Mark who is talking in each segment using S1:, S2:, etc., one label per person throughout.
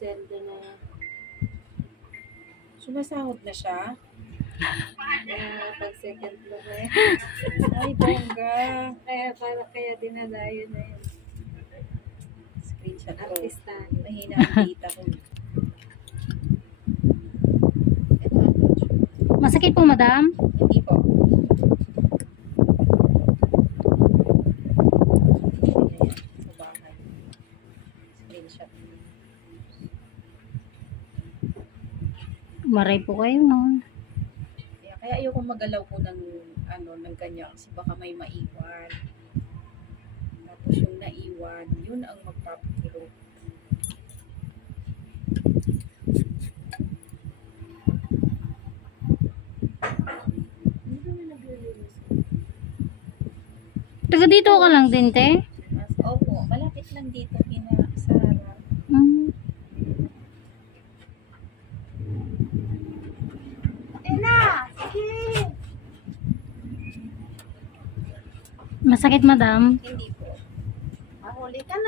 S1: Zelda na sumasahod na siya. Kaya pag second floor eh. Ay, bongga. Kaya para kaya dinadayo na yun. Screenshot ko.
S2: Artista.
S1: Mahina ang data ko.
S3: Masakit po, madam?
S1: Hindi po. Ayan, sa bahay. Screenshot.
S3: Maray po kayo, no?
S1: Kaya, kaya ayoko magalaw po ng ano ng kanya kasi baka may maiwan. Tapos yung naiwan, yun ang naglilinis.
S3: Taga dito ka lang din, te?
S1: Opo, malapit lang dito kina Sarah.
S3: Hmm.
S2: Ina! Sige!
S3: Masakit, madam?
S1: Hindi po.
S2: Mahuli ka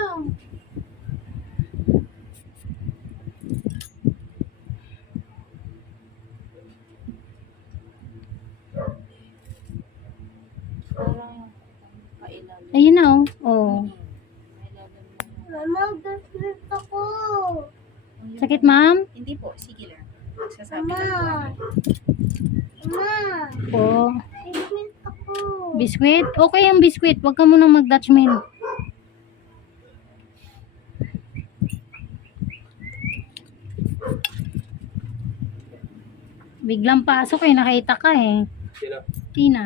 S1: kailan.
S3: Ayun na, oh. Oh.
S2: Mama, ako.
S3: Sakit, ma'am?
S1: Hindi po, sige lang. Sasabi
S2: Mama.
S1: lang po.
S2: Mama,
S3: Po. Biskwit? Okay ang biskwit. Huwag ka munang mag-Dutchman. Biglang pasok eh. Nakita ka eh.
S4: Sino?
S3: Tina.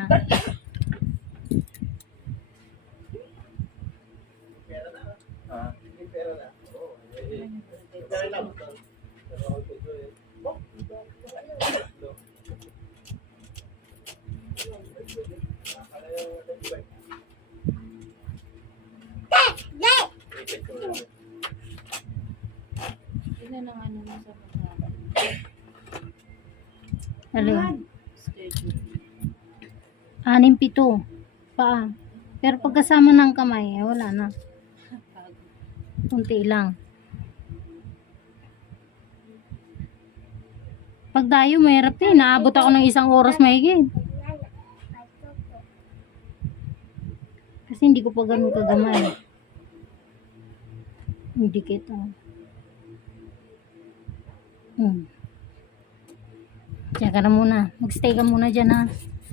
S4: Ah, yung pera na. Oo. eh, dahil lang. Pero ako ito eh. Oh, ito. Akala yung nag-iba. Ipit ko lang.
S1: Ilan ang ano mo sa mga
S3: Alin?
S1: schedule?
S3: Anim pito. Paa. Pero pagkasama ng kamay, eh, wala na. Kunti lang. Pag dayo, mahirap eh. Naabot ako ng isang oras mahigit. Kasi hindi ko pa ganun kagamay. Hindi kita. Hmm. Diyan ka na muna. Magstay ka muna dyan ha.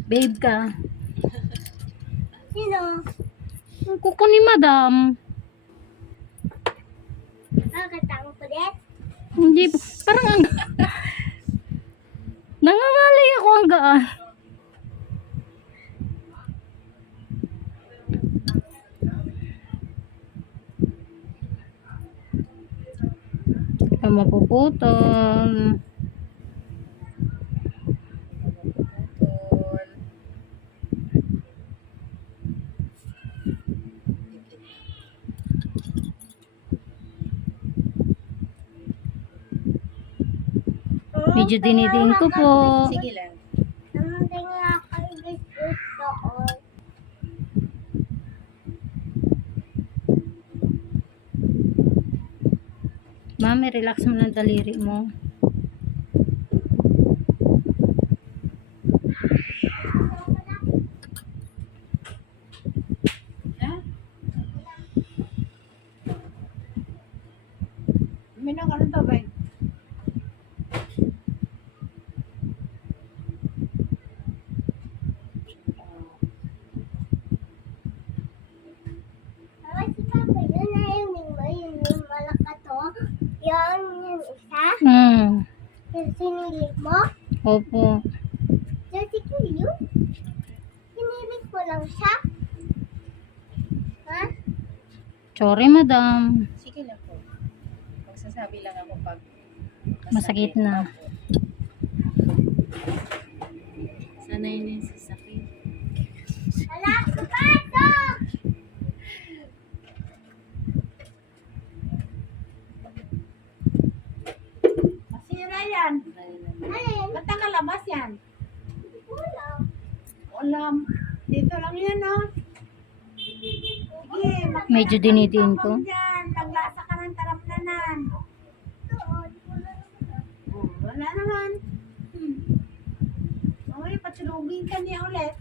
S3: Babe ka.
S2: Sino?
S3: Ang kuko ni madam.
S2: Bakit ang kulit?
S3: Hindi. Parang ang... Nangangalay ako ang gaan. Mapuputol.
S1: putol.
S3: Medyo dinidiin ko po.
S1: Sige lang.
S2: Namatay nga ako i-gaslit doon.
S3: Mami, relax mo ng daliri mo.
S1: Ha? Minang ka ng tabay.
S2: Mama, si Papa, yun na yung linggo, yun yung malakato. Yan, yung isa.
S3: Hmm.
S2: Yung sinilig mo.
S3: Opo.
S2: Si Kuyo. Sinilig ko lang siya. Ha?
S3: Sorry, madam.
S1: Sige lang po. Magsasabi lang ako pag
S3: Masakit na.
S1: Opo.
S5: ulam. Dito lang yan, ah. Okay,
S3: Medyo dinidiin ko.
S5: Naglasa ka ng taramdanan.
S2: Oh,
S5: wala naman. Hmm. Okay, patsulugin ka niya ulit.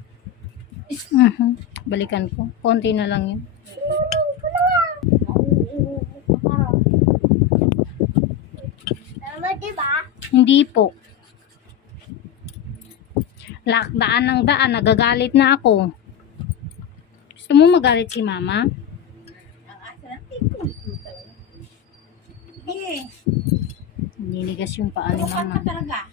S3: Uh -huh. Balikan ko. Konti na lang yun.
S2: Diba?
S3: Hindi po. Lakdaan ng daan, nagagalit na ako. Gusto mo magalit si mama? Ninigas yung paa ni mama.
S5: talaga.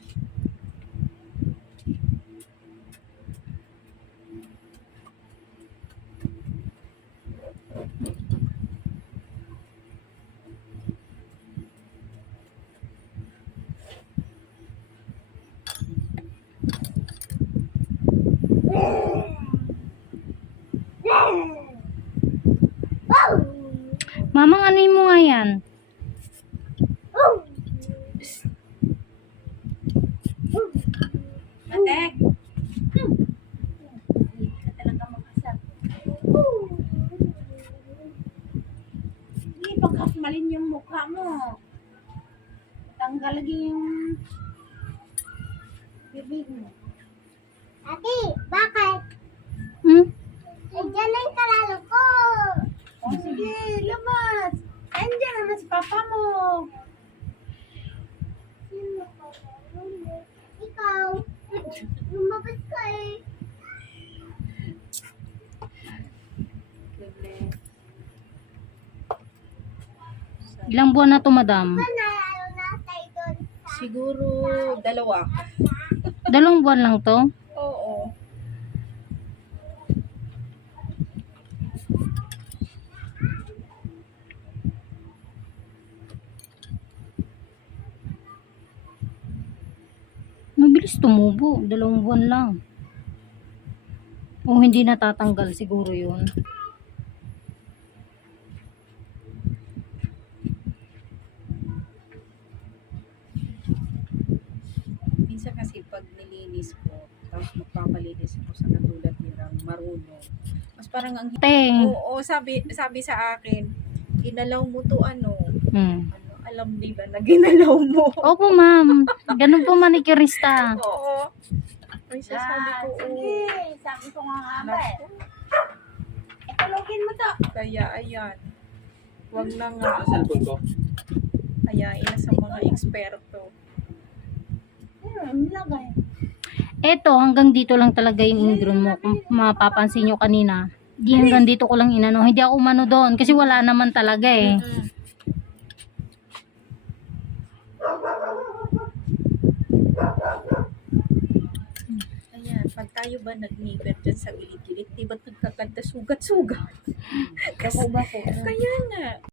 S3: Mamang ano mo nga yan?
S5: Matek. Hindi pagkasmalin yung mukha mo. Tanggal lagi yung bibig mo.
S2: Ate, bakit?
S3: Hmm?
S2: Nandiyan na yung kalalo ko.
S5: O sige, lumabas. Andiyan naman si papa mo.
S2: Sino ka ba? Ikaw. Lumabas ka eh.
S3: Ilang buwan na to, madam?
S2: Sa...
S1: Siguro dalawa.
S3: Dalawang buwan lang to?
S1: Oo.
S3: Mabilis tumubo. Dalawang buwan lang. O hindi natatanggal siguro yun.
S1: Minsan kasi pag nilinis ko, tapos magpapalinis ako sa katulad ni Ram, marunong. Mas parang ang
S3: Te.
S1: Oo, sabi sabi sa akin, ginalaw mo to ano,
S3: Hmm.
S1: ano alam nila na ginalaw mo.
S3: Opo, ma'am. Ganun po manikirista.
S1: Oo. Ay, sasabi ko,
S5: Ah,
S1: oo.
S5: sige, sabi ko nga nga ba eh. Itulogin mo to.
S1: Kaya ayan. Wag na nga.
S4: Ang cellphone ko.
S1: Kaya ina sa mga eksperto.
S5: Hmm, nilagay.
S3: Eto, hanggang dito lang talaga yung indron mo. Kung mapapansin nyo kanina. Di hanggang dito ko lang inano. Hindi ako umano doon. Kasi wala naman talaga eh.
S1: Ayan, pag tayo ba nag-neighbor dyan sa gilid-gilid, di ba nagkakanta sugat-sugat? Kasi, kaya nga.